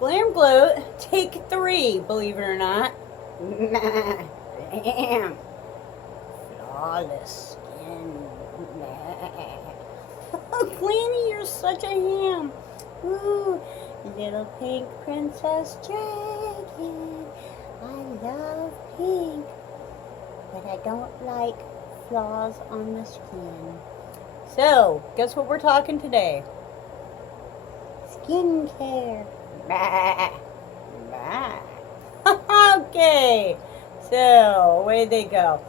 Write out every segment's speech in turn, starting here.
Glam Goat, take 3, believe it or not. Damn. Flawless skin. Glammy, you're such a ham. Ooh, little pink princess dragon. I love pink, but I don't like flaws on the skin. So, guess what we're talking today? Skincare. Okay, so away they go.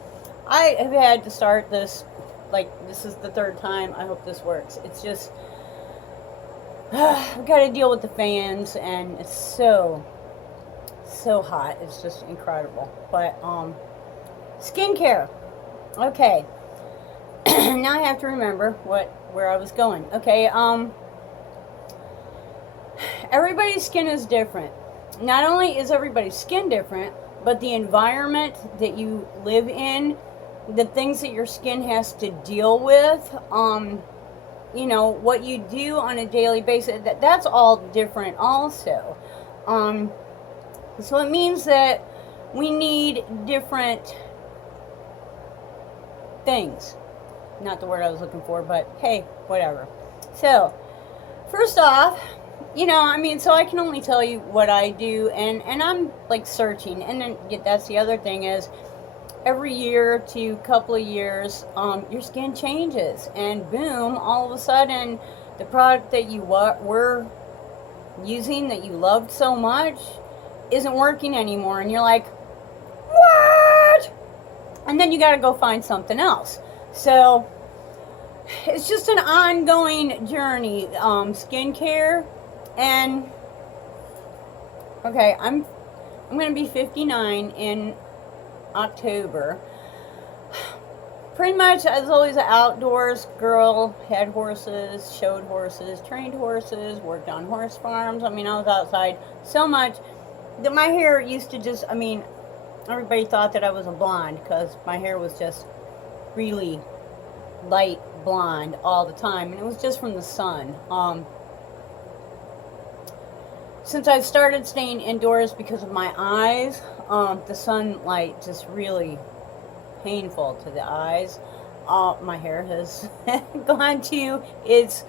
I have had to start this, like, this is the 3rd time. I hope this works. It's just, I've got to deal with the fans, and it's so hot. It's just incredible. But, skincare. Okay. Now I have to remember where I was going. Okay, everybody's skin is different. Not only is everybody's skin different, but the environment that you live in, the things that your skin has to deal with, you know, what you do on a daily basis, that's all different also. So it means that we need different things. Not the word I was looking for, but hey, whatever. So, first off, you know, I mean, so I can only tell you what I do, and I'm like searching, and then that's the other thing is, every year to couple of years, your skin changes, and boom, all of a sudden, the product that you were using that you loved so much isn't working anymore, and you're like, what? And then you got to go find something else. So it's just an ongoing journey, skincare. And okay, I'm going to be 59 in October. Pretty much I was always an outdoors girl, had horses, showed horses, trained horses, worked on horse farms. I mean, I was outside so much that my hair used to just, I mean, everybody thought that I was a blonde because my hair was just really light blonde all the time, and it was just from the sun. Since I've started staying indoors because of my eyes, the sunlight just really painful to the eyes. My hair has gone to its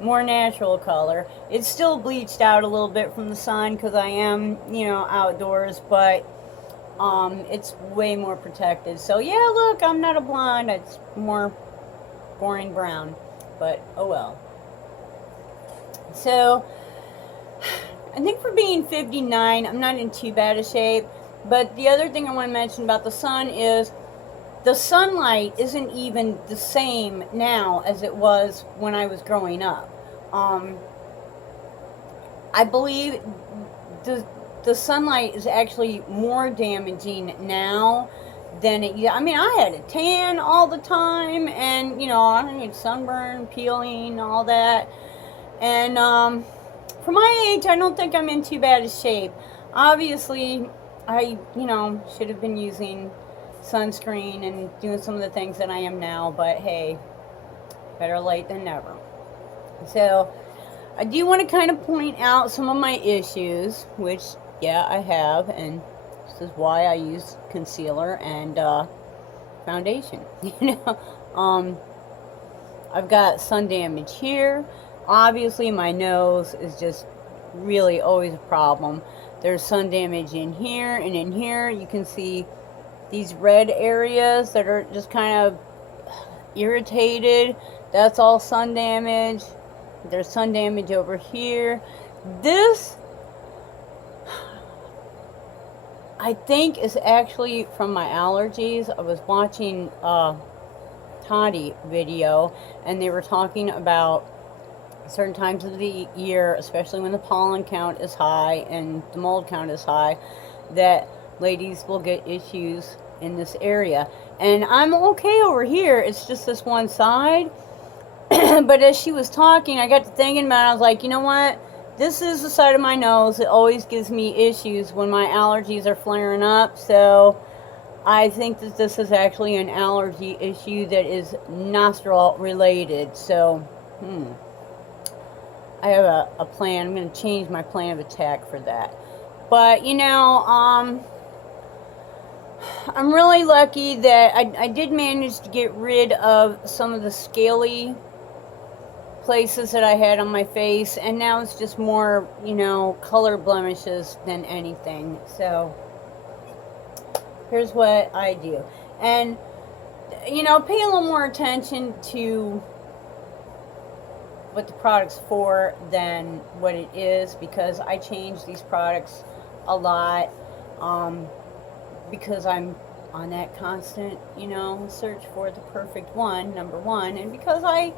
more natural color. It's still bleached out a little bit from the sun because I am, you know, outdoors, but it's way more protected. So yeah, look, I'm not a blonde. It's more boring brown, but oh well. So I think for being 59, I'm not in too bad a shape. But the other thing I want to mention about the sun is the sunlight isn't even the same now as it was when I was growing up. I believe the sunlight is actually more damaging now than it. I mean, I had a tan all the time, and you know, I need sunburn, peeling, all that, and for my age, I don't think I'm in too bad a shape. Obviously, I, you know, should have been using sunscreen and doing some of the things that I am now, but hey, better late than never. So, I do want to kind of point out some of my issues, which, yeah, I have, and this is why I use concealer and foundation. You know, I've got sun damage here. Obviously, my nose is just really always a problem. There's sun damage in here, and in here you can see these red areas that are just kind of irritated. That's all sun damage. There's sun damage over here. This, I think, is actually from my allergies. I was watching a Toddy video, and they were talking about certain times of the year, especially when the pollen count is high and the mold count is high, that ladies will get issues in this area. And I'm okay over here. It's just this one side. But as she was talking, I got to thinking about it. I was like, you know what? This is the side of my nose that always gives me issues when my allergies are flaring up. So I think that this is actually an allergy issue that is nostril related. So, I have a plan. I'm going to change my plan of attack for that. But, you know, I'm really lucky that I did manage to get rid of some of the scaly places that I had on my face, and now it's just more, you know, color blemishes than anything. So here's what I do. And, you know, pay a little more attention to what the product's for than what it is, because I change these products a lot, because I'm on that constant, you know, search for the perfect one, number one, and because I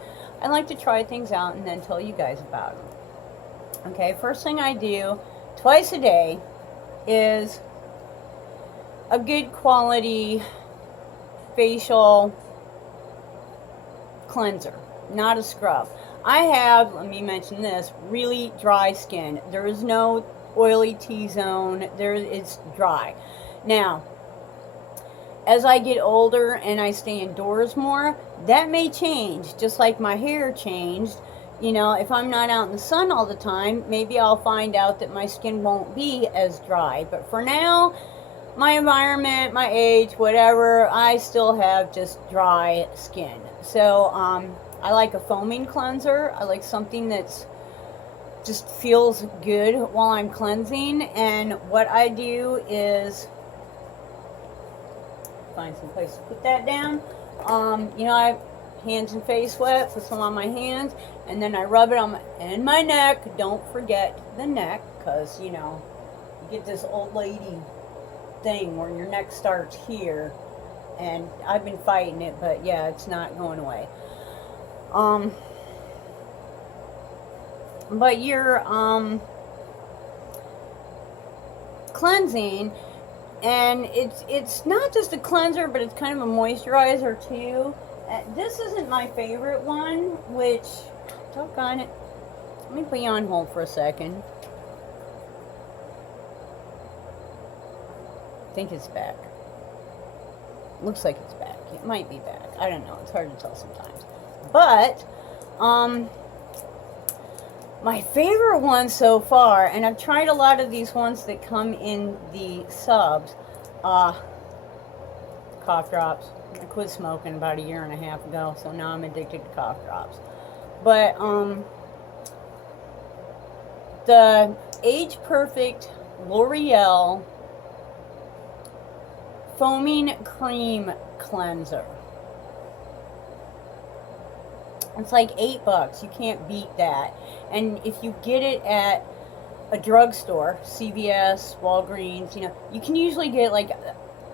like to try things out and then tell you guys about them. Okay, first thing I do twice a day is a good quality facial cleanser, not a scrub. I have, let me mention this, really dry skin. There is no oily T-zone. It's dry. Now, as I get older and I stay indoors more, that may change, just like my hair changed. You know, if I'm not out in the sun all the time, maybe I'll find out that my skin won't be as dry. But for now, my environment, my age, whatever, I still have just dry skin. So, I like a foaming cleanser. I like something that's just feels good while I'm cleansing. And what I do is find some place to put that down. You know, I have hands and face wet, put some on my hands, and then I rub it on my neck. Don't forget the neck, because, you know, you get this old lady thing where your neck starts here, and I've been fighting it, but yeah, it's not going away. But you're cleansing, and it's not just a cleanser, but it's kind of a moisturizer too. This isn't my favorite one, which, doggone it, let me put you on hold for a second. I think it's back. Looks like it's back. It might be back. I don't know. It's hard to tell sometimes. But, my favorite one so far, and I've tried a lot of these ones that come in the subs, cough drops. I quit smoking about 1.5 years ago, so now I'm addicted to cough drops. But, the Age Perfect L'Oreal Foaming Cream Cleanser. It's like $8. You can't beat that. And if you get it at a drugstore, CVS, Walgreens, you know, you can usually get like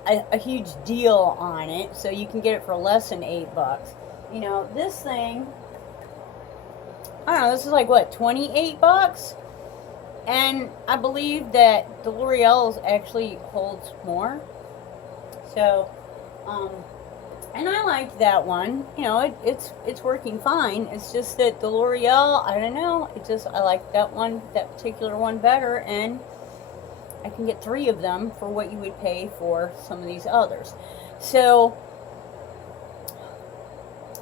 a huge deal on it, so you can get it for less than $8. You know, this thing, I don't know, this is like what, $28? And I believe that the L'Oreal's actually holds more. So, and I like that one. You know, it's working fine. It's just that the L'Oreal, I don't know, I like that one, that particular one better, and I can get 3 of them for what you would pay for some of these others. So,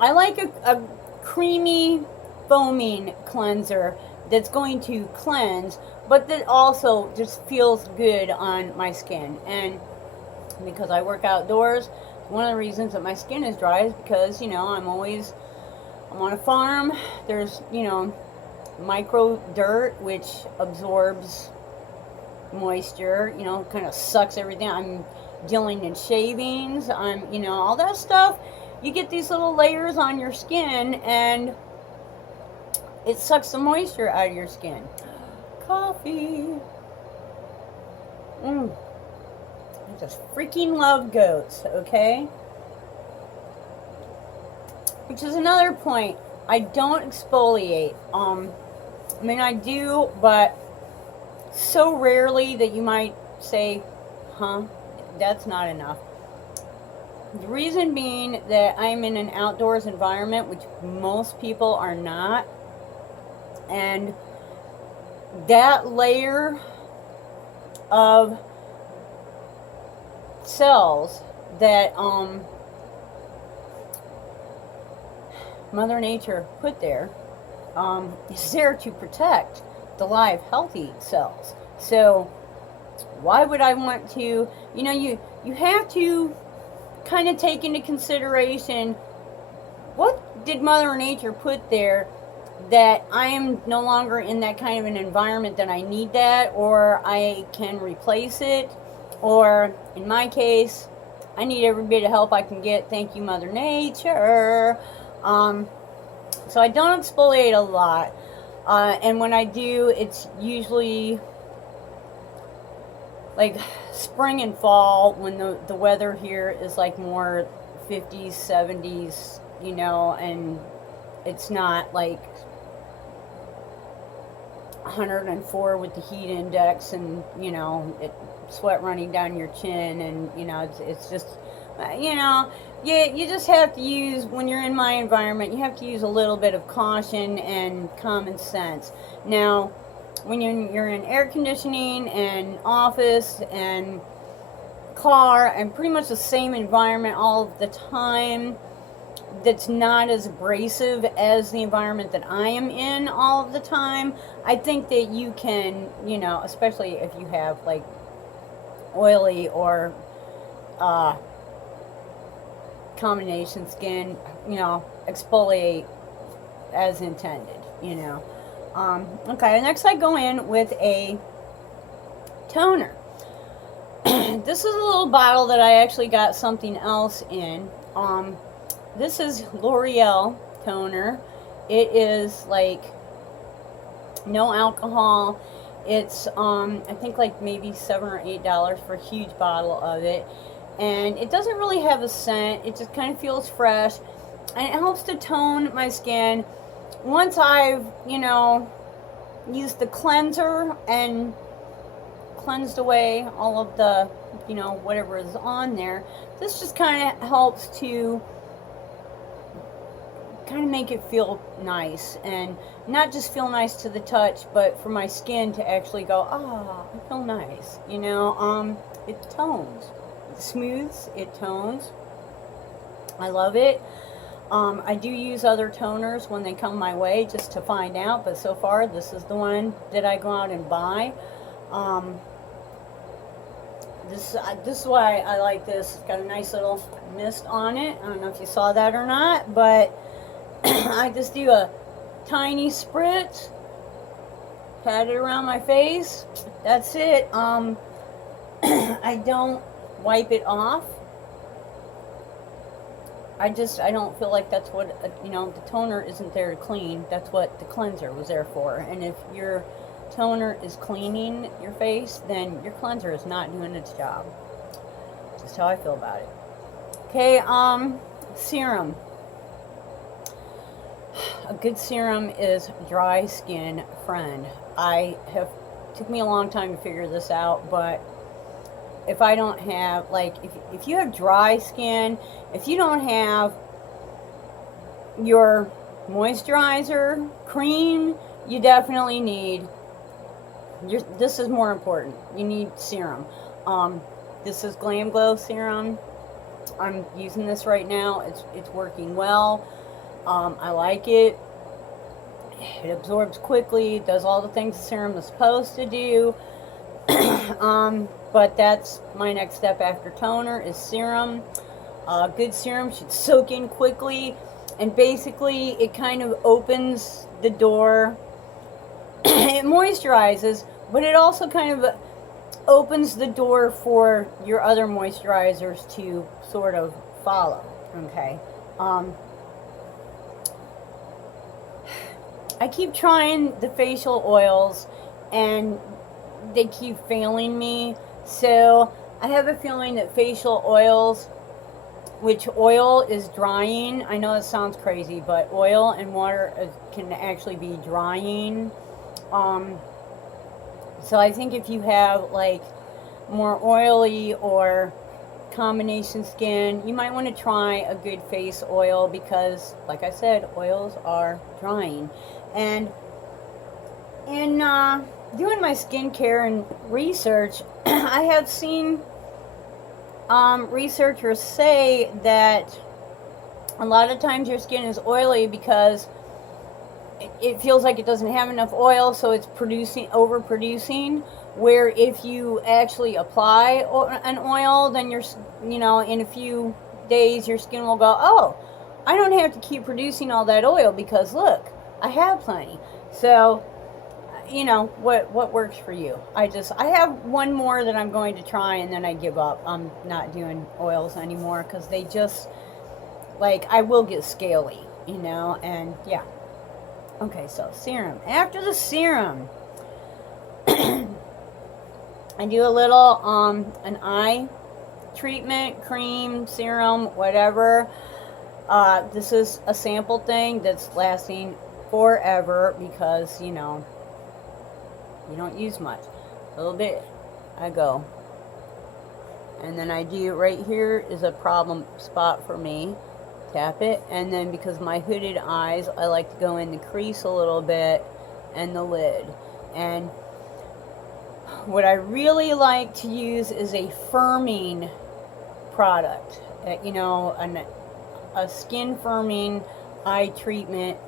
I like a creamy foaming cleanser that's going to cleanse, but that also just feels good on my skin. And because I work outdoors, one of the reasons that my skin is dry is because, you know, I'm on a farm. There's, you know, micro dirt, which absorbs moisture, you know, kind of sucks everything. I'm dealing in shavings. you know, all that stuff. You get these little layers on your skin, and it sucks the moisture out of your skin. Coffee. I just freaking love goats, okay? Which is another point. I don't exfoliate. I mean, I do, but so rarely that you might say, huh, that's not enough. The reason being that I'm in an outdoors environment, which most people are not, and that layer of cells that Mother Nature put there is there to protect the live, healthy cells. So why would I want to, you have to kind of take into consideration, what did Mother Nature put there that I am no longer in that kind of an environment that I need that, or I can replace it, or in my case, I need every bit of help I can get. Thank you, Mother Nature. So I don't exfoliate a lot, and when I do, it's usually like spring and fall, when the weather here is like more 50s, 70s, and it's not like 104 with the heat index, and sweat running down your chin, and it's just you just have to use, when you're in my environment, you have to use a little bit of caution and common sense. Now, when you're in air conditioning and office and car and pretty much the same environment all of the time, that's not as abrasive as the environment that I am in all of the time, I think that you can, especially if you have like oily or combination skin, exfoliate as intended, Okay, next I go in with a toner. This is a little bottle that I actually got something else in. This is L'Oreal toner. It is like no alcohol. It's I think like maybe $7 or $8 for a huge bottle of it, and it doesn't really have a scent. It just kind of feels fresh, and it helps to tone my skin. Once I've used the cleanser and cleansed away all of the whatever is on there, this just kind of helps to kind of make it feel nice, and not just feel nice to the touch, but for my skin to actually go, I feel nice. It tones, it smooths, it tones. I love it. I do use other toners when they come my way just to find out, but so far this is the one that I go out and buy. This is why I like this. It's got a nice little mist on it. I don't know if you saw that or not, but I just do a tiny spritz, pat it around my face. That's it. I don't wipe it off. I don't feel like that's what, the toner isn't there to clean. That's what the cleanser was there for. And if your toner is cleaning your face, then your cleanser is not doing its job. Just how I feel about it. Okay, serum. A good serum is dry skin friend. Took me a long time to figure this out, but if I don't have, like, if you have dry skin, if you don't have your moisturizer cream, you definitely need, this is more important, you need serum. This is Glam Goat serum. I'm using this right now. It's working well. I like it. It absorbs quickly, does all the things the serum is supposed to do. But that's my next step after toner is serum. Good serum should soak in quickly, and basically it kind of opens the door. It moisturizes, but it also kind of opens the door for your other moisturizers to sort of follow. Okay. I keep trying the facial oils, and they keep failing me. So I have a feeling that facial oils, which oil is drying. I know it sounds crazy, but oil and water can actually be drying. So I think if you have like more oily or combination skin, you might want to try a good face oil, because like I said, oils are drying. And in doing my skincare and research, I have seen researchers say that a lot of times your skin is oily because it feels like it doesn't have enough oil, so it's overproducing. Where if you actually apply an oil, then in a few days your skin will go, oh, I don't have to keep producing all that oil because look, I have plenty. So, what works for you. I have one more that I'm going to try, and then I give up. I'm not doing oils anymore because they just, like, I will get scaly, and yeah. Okay, so serum. After the serum, I do a little an eye treatment, cream, serum, whatever. This is a sample thing that's lasting forever because, you don't use much. A little bit, I go. And then I do, right here is a problem spot for me. Tap it, and then because my hooded eyes, I like to go in the crease a little bit and the lid. And what I really like to use is a firming product, a skin firming eye treatment,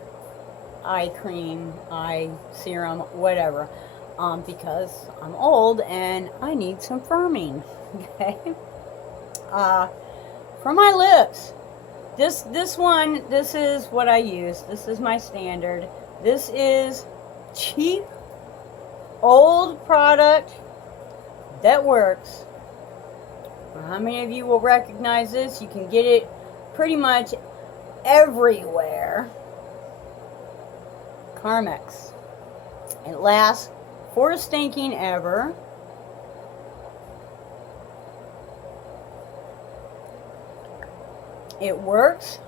eye cream, eye serum, whatever, because I'm old and I need some firming. Okay. For my lips, this is what I use. This is my standard. This is cheap, old product that works. How many of you will recognize this? You can get it pretty much everywhere. Carmex. It lasts for stinking ever. It works.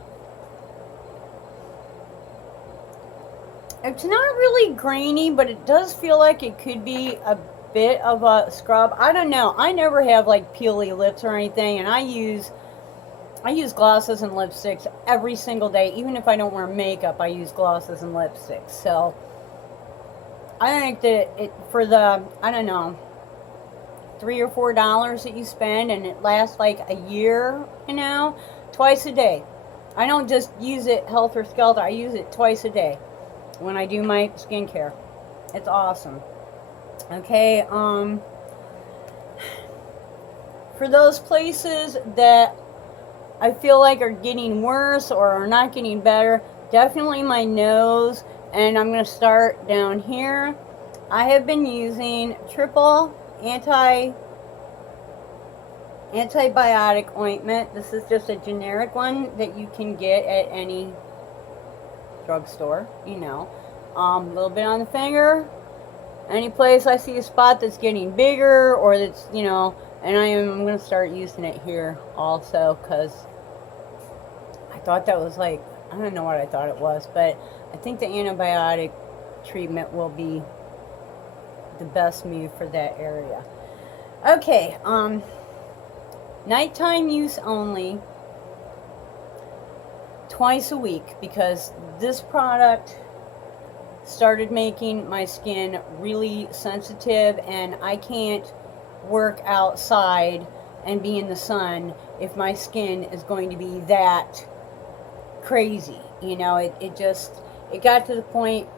It's not really grainy, but it does feel like it could be a bit of a scrub. I don't know. I never have like peely lips or anything, and I use glosses and lipsticks every single day. Even if I don't wear makeup, I use glosses and lipsticks. So I think that for the, I don't know, $3 or $4 that you spend, and it lasts like a year, twice a day. I don't just use it helter skelter. I use it twice a day when I do my skincare. It's awesome. Okay, for those places that I feel like are getting worse or are not getting better, definitely my nose, and I'm going to start down here. I have been using triple antibiotic ointment. This is just a generic one that you can get at any drugstore, a little bit on the finger, any place I see a spot that's getting bigger or that's, and I'm going to start using it here also because I thought that was like, I don't know what I thought it was, but I think the antibiotic treatment will be the best move for that area. Okay, nighttime use only, twice a week, because this product started making my skin really sensitive, and I can't work outside and be in the sun if my skin is going to be that crazy. It got to the point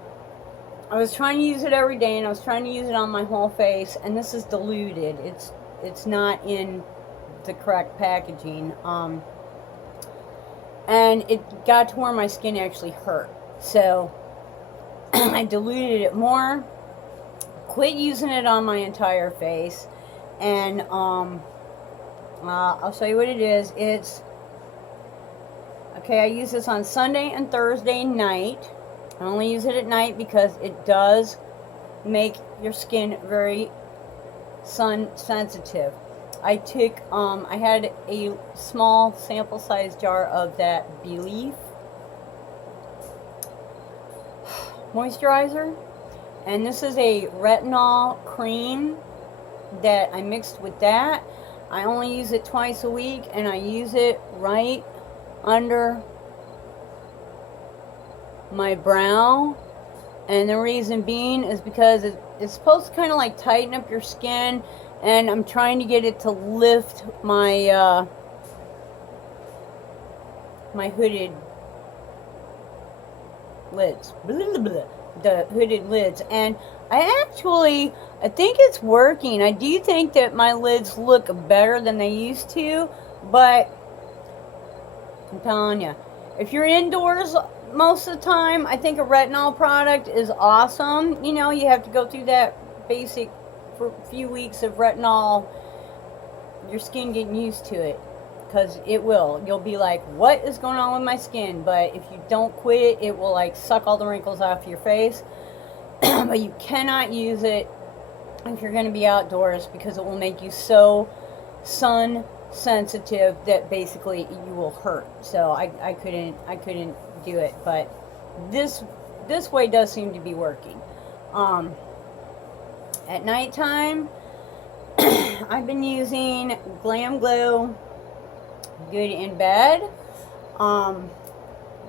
I was trying to use it every day, and I was trying to use it on my whole face, and this is diluted. It's not in the correct packaging, and it got to where my skin actually hurt. So I diluted it more, quit using it on my entire face, and I'll show you what it is. I use this on Sunday and Thursday night. I only use it at night because it does make your skin very sun sensitive. I had a small sample size jar of that Belief moisturizer, and this is a retinol cream that I mixed with that. I only use it twice a week, and I use it right under my brow, and the reason being is because it's supposed to kind of like tighten up your skin, and I'm trying to get it to lift my my hooded lids, the hooded lids, and I think it's working. I do think that my lids look better than they used to, but I'm telling you, if you're indoors most of the time, I think a retinol product is awesome. You know, you have to go through that basic for a few weeks of retinol, your skin getting used to it, because it will. You'll be like, what is going on with my skin? But if you don't quit it, it will like suck all the wrinkles off your face. But you cannot use it if you're going to be outdoors, because it will make you so sun sensitive that basically you will hurt. So I couldn't do it, but this way does seem to be working. At nighttime, I've been using Glam Glow Good in Bed. We're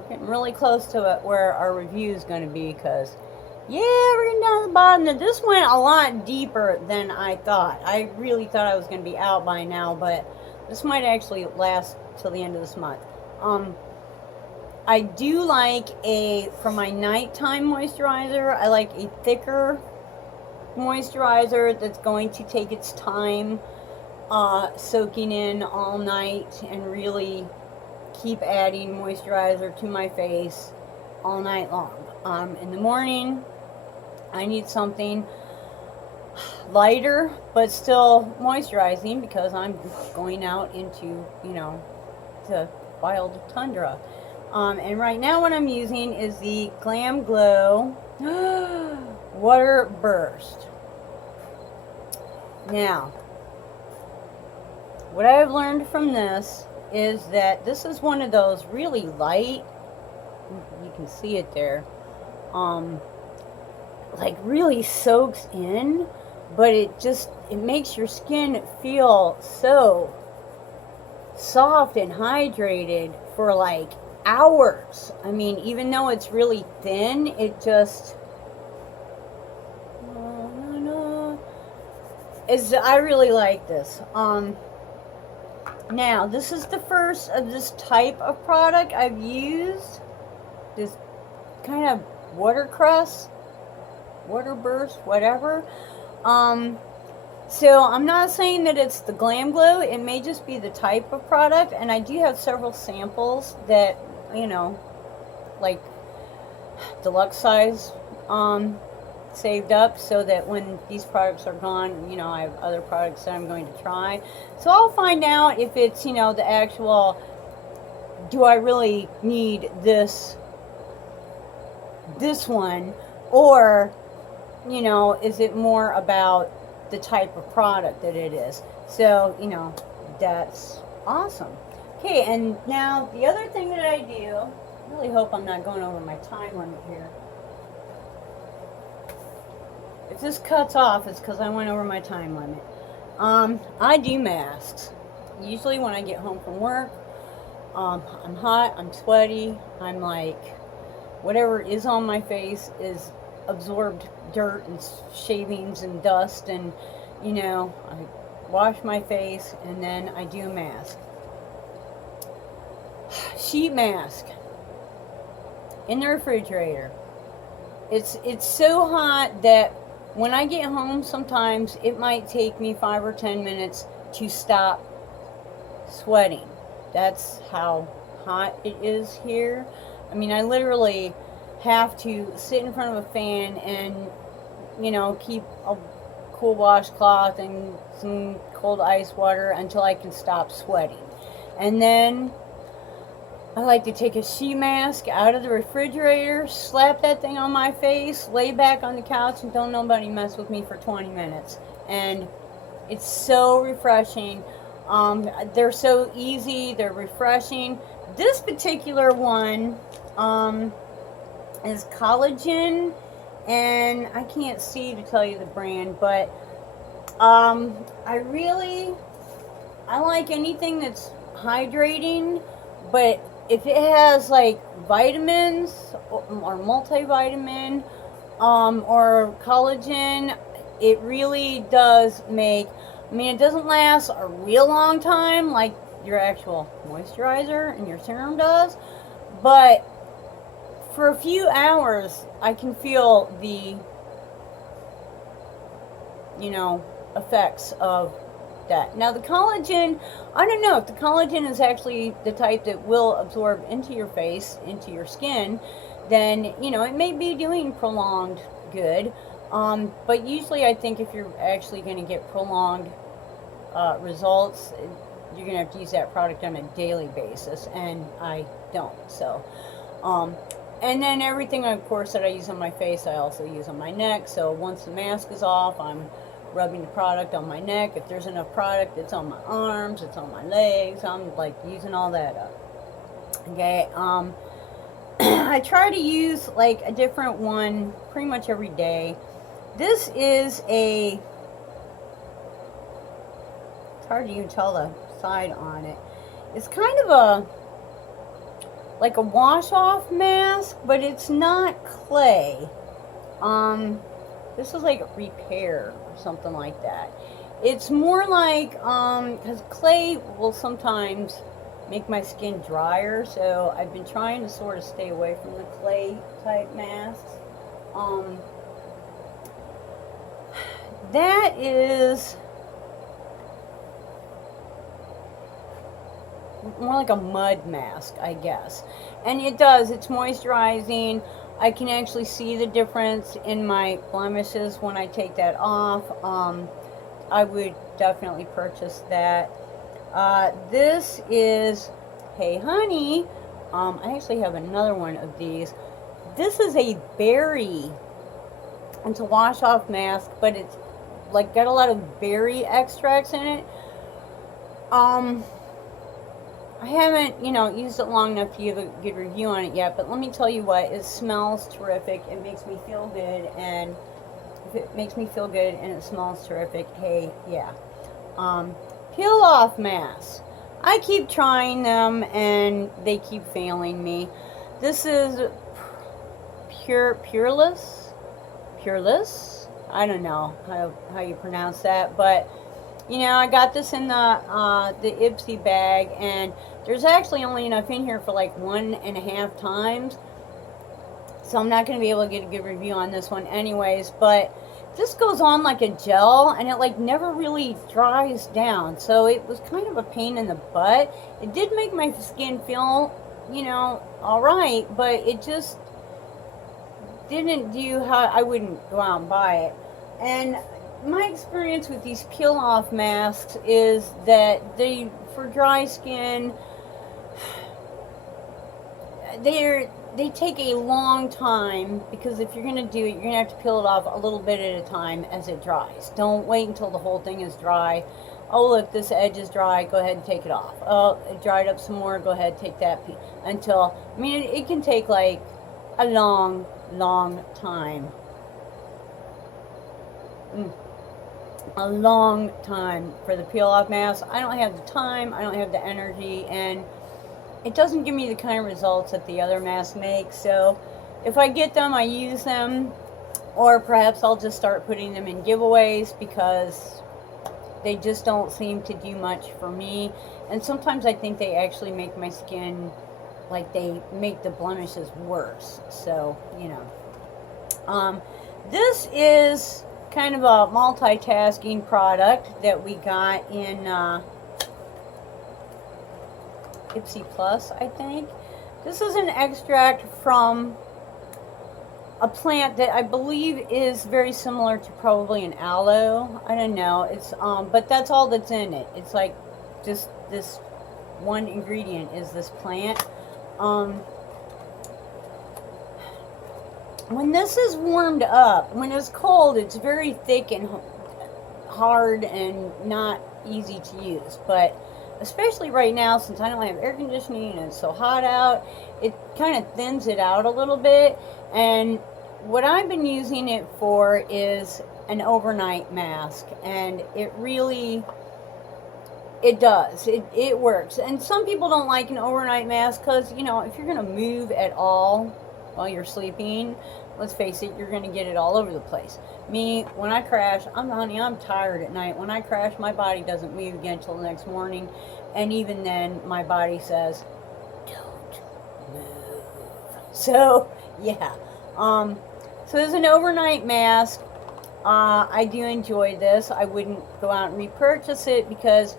getting really close to where our review is going to be, because yeah, we're getting down to the bottom. Now, this went a lot deeper than I thought. I really thought I was going to be out by now, but this might actually last till the end of this month. I do like for my nighttime moisturizer, I like a thicker moisturizer that's going to take its time soaking in all night and really keep adding moisturizer to my face all night long. In the morning, I need something lighter but still moisturizing, because I'm going out into, you know, the wild tundra. And right now what I'm using is the Glam Glow Water Burst. Now, what I've learned from this is that this is one of those really light, you can see it there, like really soaks in, but it makes your skin feel so soft and hydrated for like hours. I mean, even though it's really thin, it just I really like this. Now, this is the first of this type of product I've used. This kind of watercress, water burst, whatever. So I'm not saying that it's the Glam Glow. It may just be the type of product, and I do have several samples that, you know, like deluxe size, saved up, so that when these products are gone, you know, I have other products that I'm going to try. So I'll find out if it's, you know, the actual, do I really need this one, or, you know, is it more about the type of product that it is. So, you know, that's awesome. Okay, and now the other thing that I do, I really hope I'm not going over my time limit here. If this cuts off, it's because I went over my time limit. I do masks. Usually when I get home from work, I'm hot, I'm sweaty, I'm like, whatever is on my face is absorbed dirt and shavings and dust, and, you know, I wash my face and then I do a mask. Sheet mask in the refrigerator. It's so hot that when I get home, sometimes it might take me 5 or 10 minutes to stop sweating. That's how hot it is here. I mean, I literally have to sit in front of a fan and, you know, keep a cool washcloth and some cold ice water until I can stop sweating. And then I like to take a sheet mask out of the refrigerator, slap that thing on my face, lay back on the couch, and don't nobody mess with me for 20 minutes. And it's so refreshing. They're so easy, they're refreshing. This particular one is collagen, and I can't see to tell you the brand, but I like anything that's hydrating, but if it has like vitamins or multivitamin or collagen, it really does make, I mean, it doesn't last a real long time like your actual moisturizer and your serum does, but for a few hours, I can feel the, effects of that. Now, the collagen, I don't know if the collagen is actually the type that will absorb into your face, into your skin, then, it may be doing prolonged good. But usually I think if you're actually going to get prolonged results, you're going to have to use that product on a daily basis, and I don't. So, and then everything, of course, that I use on my face, I also use on my neck. So once the mask is off, I'm rubbing the product on my neck. If there's enough product, it's on my arms, it's on my legs. I'm like using all that up. Okay. I try to use like a different one pretty much every day. This is it's hard to even tell the side on it. It's kind of like a wash-off mask, but it's not clay. This is like repair or something like that. It's more like, because clay will sometimes make my skin drier, so I've been trying to sort of stay away from the clay type masks. That is more like a mud mask, I guess. And it's moisturizing. I can actually see the difference in my blemishes when I take that off. I would definitely purchase that. This is Hey Honey. I actually have another one of these. This is a berry. It's a wash-off mask, but it's like got a lot of berry extracts in it. I haven't, used it long enough to give a good review on it yet, but let me tell you what, it smells terrific. It makes me feel good, and if it makes me feel good and it smells terrific, hey, yeah. Peel off masks. I keep trying them and they keep failing me. This is Pureless. I don't know how you pronounce that, but I got this in the Ipsy bag, and there's actually only enough in here for like 1.5 times, so I'm not going to be able to get a good review on this one anyways. But this goes on like a gel, and it like never really dries down, so it was kind of a pain in the butt. It did make my skin feel alright, but it just didn't do how I wouldn't go out and buy it. And my experience with these peel off masks is that for dry skin, they take a long time, because if you're going to do it, you're going to have to peel it off a little bit at a time as it dries. Don't wait until the whole thing is dry. Oh, look, this edge is dry, go ahead and take it off. Oh, it dried up some more, go ahead, take that until, it can take like a long time. A long time for the peel off mask. I don't have the time, I don't have the energy, and it doesn't give me the kind of results that the other masks make. So if I get them, I use them, or perhaps I'll just start putting them in giveaways, because they just don't seem to do much for me. And sometimes I think they actually make my skin, like they make the blemishes worse. So this is kind of a multitasking product that we got in Ipsy Plus, I think. This is an extract from a plant that I believe is very similar to probably an aloe. I don't know. It's but that's all that's in it. It's like just this one ingredient is this plant. When this is warmed up, when it's cold, it's very thick and hard and not easy to use. But especially right now, since I don't have air conditioning and it's so hot out, it kind of thins it out a little bit. And what I've been using it for is an overnight mask, and it really, it does. It works. And some people don't like an overnight mask because, if you're going to move at all while you're sleeping, let's face it, you're going to get it all over the place. Me, when I crash, I'm tired at night. When I crash, my body doesn't move again until the next morning. And even then, my body says, don't move. So, Yeah. So it's an overnight mask. I do enjoy this. I wouldn't go out and repurchase it because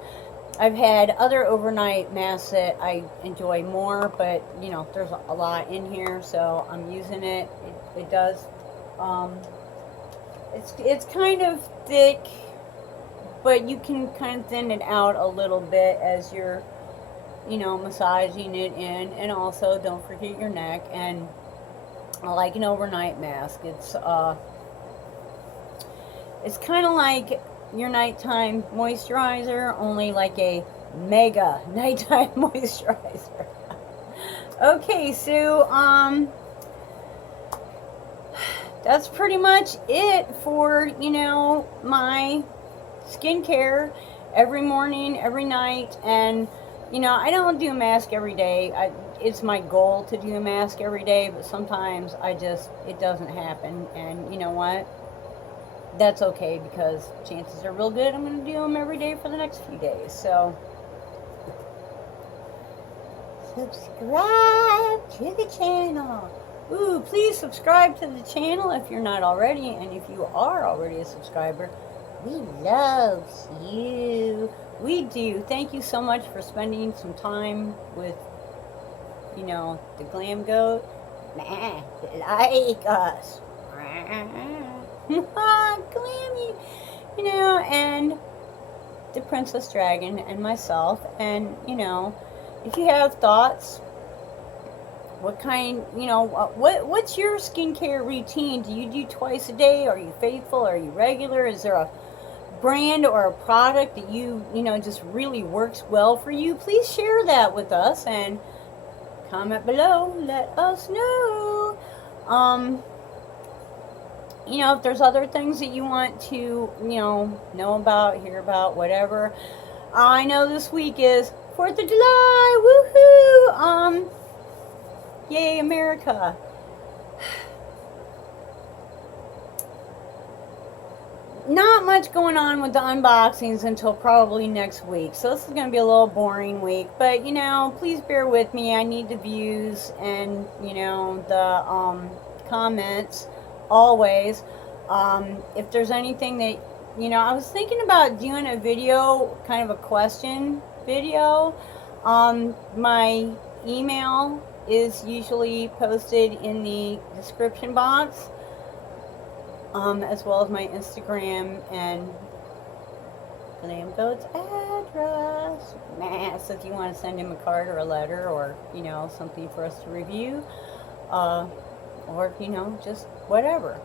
I've had other overnight masks that I enjoy more, but you know, there's a lot in here, so I'm using it. It does. Um, it's kind of thick, but you can kind of thin it out a little bit as you're, you know, massaging it in. And also, don't forget your neck. And like an overnight mask, it's kind of like your nighttime moisturizer, only like a mega nighttime moisturizer. Okay, so that's pretty much it for, you know, my skincare every morning, every night. And you know, I don't do a mask every day. It's my goal to do a mask every day, but sometimes it doesn't happen. And you know what? That's okay, because chances are real good I'm going to do them every day for the next few days. So, subscribe to the channel. Ooh, please subscribe to the channel if you're not already. And if you are already a subscriber, we love you. We do. Thank you so much for spending some time with, you know, the Glam Goat. Like us. Glammy. You know, and the Princess Dragon and myself. And, you know, if you have thoughts, what kind, you know, what's your skincare routine? Do you do twice a day? Are you faithful? Are you regular? Is there a brand or a product that you know, just really works well for you? Please share that with us and comment below. Let us know. You know, if there's other things that you want to, you know about, hear about, whatever. I know this week is 4th of July. Woohoo! Yay, America. Not much going on with the unboxings until probably next week. So this is going to be a little boring week. But, you know, please bear with me. I need the views and, you know, the comments always. If there's anything that, you know, I was thinking about doing a video, kind of a question video. My email is usually posted in the description box, as well as my Instagram and Glam Goat's address. So if you want to send him a card or a letter, or, you know, something for us to review, or, you know, just whatever.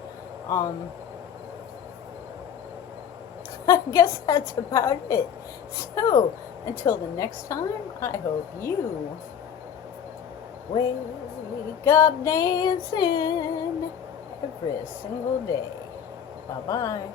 I guess that's about it. So, until the next time, I hope you wake up dancing every single day. Bye-bye.